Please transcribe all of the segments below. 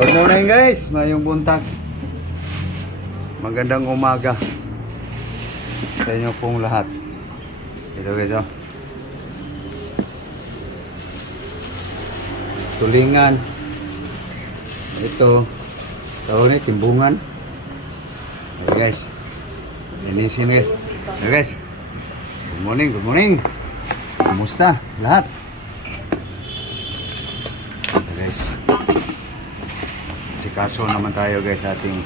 Good morning guys, mayong buntag. Magandang umaga sa inyo pong lahat. Ito guys oh. Tulingan. Ito. Tawag ni timbungan. Okay guys. Linisin guys. Okay guys. Good morning, good morning. Kumusta lahat? Okay guys. Sikaso naman tayo guys sa ating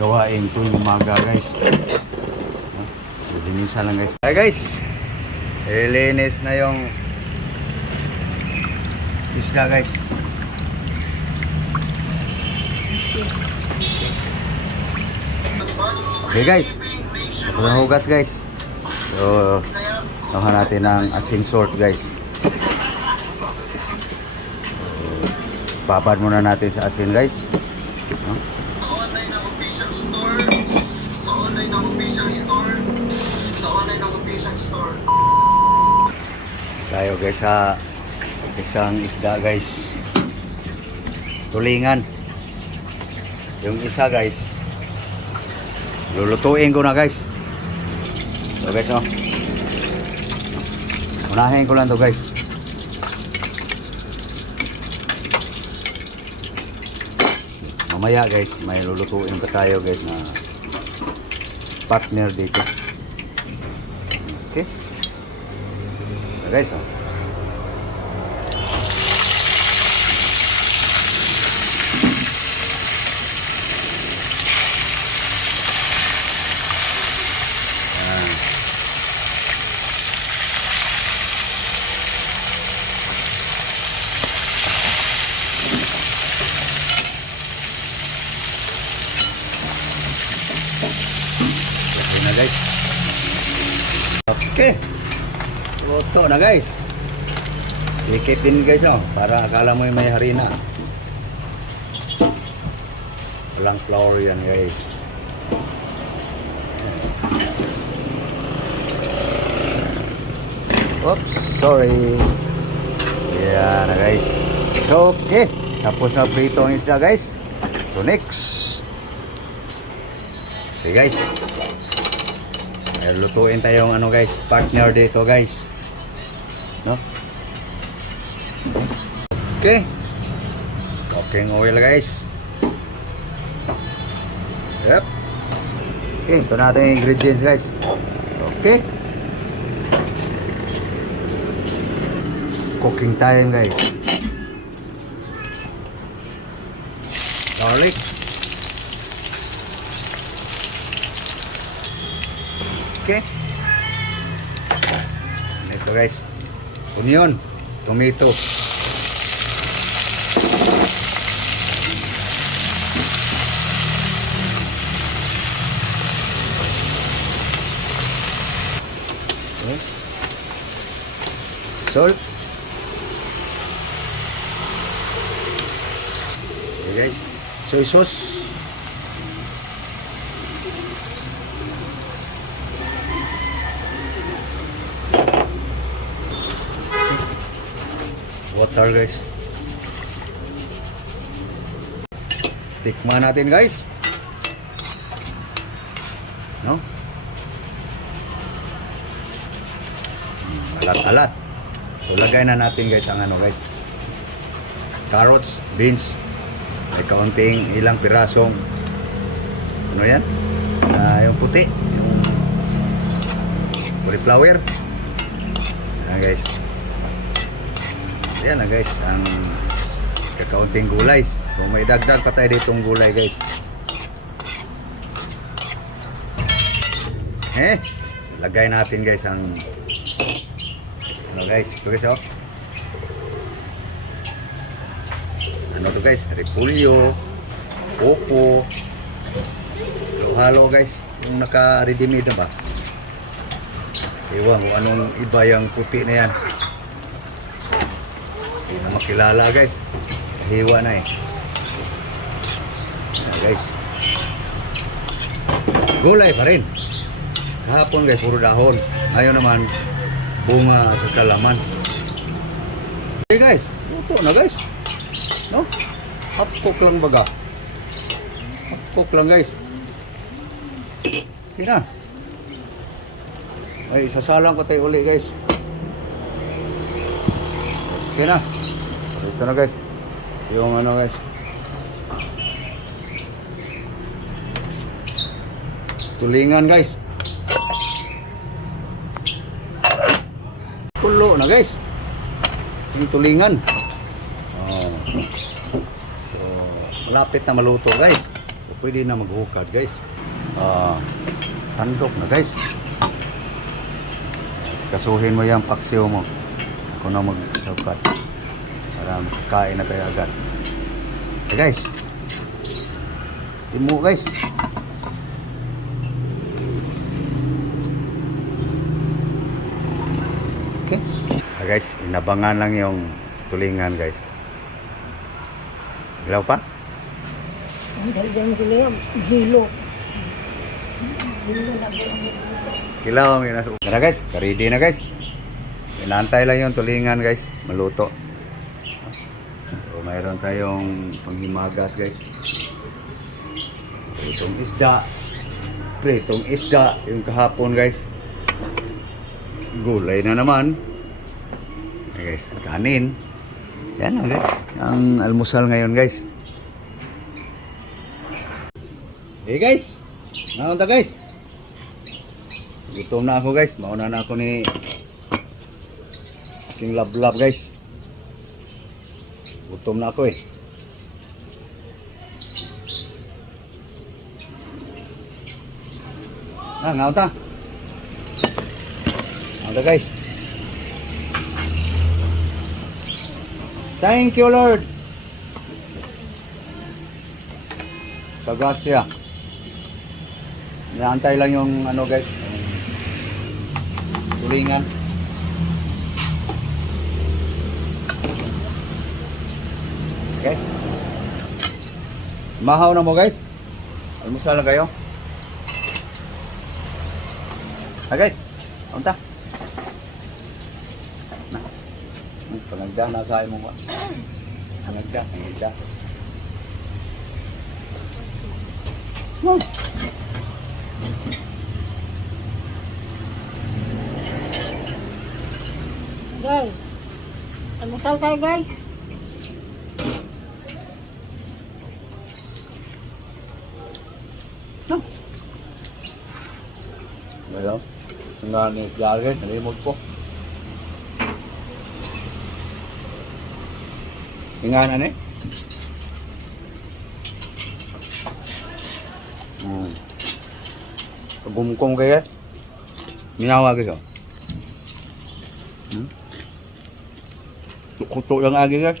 gawain tuwing umaga guys. Linisan lang guys. Hi guys. Ilinis na yung isda guys. Okay guys. Tapos hugas guys. So, nakuha natin ng asin salt guys. Babad muna natin sa asin guys. Tayo guys sa isang isda guys. Tulingan. Yung isa guys, lulutuin ko na guys. So guys oh. Unahin ko lang to guys. Mamaya guys, may lulutuin pa tayo guys na partner dito. Okay. So guys oh. Guys. Okay. Luto na guys. Dikit din guys oh, para akala mo may harina. Walang flour yan guys. Oops, sorry. Yan na guys. So okay. Tapos na prito ang isda guys. So next. Okay guys. Lutuin tayong ano guys, partner dito guys. No? Okay. Cooking oil guys. Yep. Okay, ito natin yung ingredients guys. Okay. Cooking time guys. Garlic. Okay. Ito guys. Onion, tomato. Okay. Salt. Okay guys. Soy sauce. Water guys. Tikman natin guys. No? Alat-alat. So lagay na natin guys ang ano guys. Carrots, beans. May kaunting ilang pirasong ano yan? Yung puti, yung cauliflower. Ayan guys. Yan na guys, ang kakaunting gulay. Kung may dagdag pa tayo ditong gulay guys. Lagay natin guys ang ano guys, ito guys oh. Ano to guys, repolyo, opo, halo guys, yung naka-ready-made na ba? Ewan kung anong iba yung puti na yan. Hindi na makilala guys. Hiwa na eh. Ayan, guys. Gulay pa rin. Kahapon guys, puro dahon. Ngayon naman, bunga at saka laman. Okay guys, luto na guys. No? Half cook lang baga. Half cook lang guys. Okay na. Ay, sasalang ko tayo uli guys. Okay na. Ito na guys. Yung ano guys. Tulingan guys. Pulo na guys. Yung tulingan. Oh. So, malapit na maluto guys. So, pwede na maghukad guys. Sandok na guys. Kasuhin mo yung paksiw mo. Ako na mag-sukat. Para kain na tayo agad. Okay guys. Imo guys. Okay. Guys, inabangan lang yung tulingan guys. Ilaw pa? Ang dahil ko lang, hilo. Hilo na Kilaw ang ginasuko. Tara guys, ready na guys. Inaantay lang yung tulingan guys, maluto. So, mayroon tayong panghimagas guys. Pritong isda. Pritong isda yung kahapon guys. Gulay na naman. Okay guys, kanin. Yan na guys. Ang almusal ngayon guys. Hey guys. Naunta guys. Gutom na ako guys. Mauna na ako ni aking love guys. Gutom na ako eh. Naunta. Naunta guys. Thank you Lord. Sa grasya. Inaantay lang yung ano guys. Tulingan. Okay. Mahaw na mo guys. Almusal na kayo. Guys. Punta. Panagda, nasa mo ba? Panagda. Guys, almusal tayo guys. Well, sangga ni Jage, nalimod ko. Inganan eh. Gumkong kaya. Minawa guys. Kuto yang agi guys.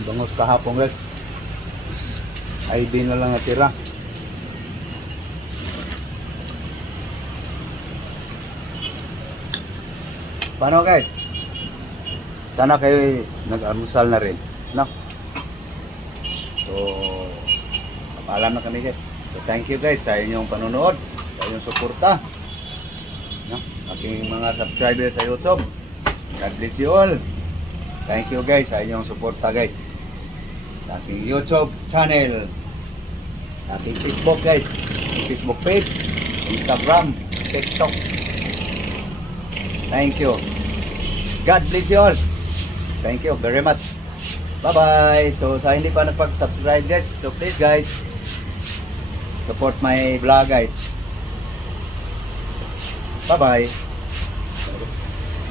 Bangos kahapon guys. ID na lang natira. Paano guys? Sana kayo nag-almusal na rin, no? So, paalam na kami guys. So, thank you guys sa inyong panonood, sa inyong suporta. No? Aking mga subscribers sa YouTube. God bless you all. Thank you guys sa inyong suporta guys. Sa aking YouTube channel, sa aking Facebook guys, Facebook page, Instagram, TikTok. Thank you. God bless you all. Thank you very much. Bye-bye. So sa hindi pa nagpag-subscribe guys, so please guys, support my vlog guys. Bye-bye.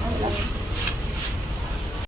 Ang lang.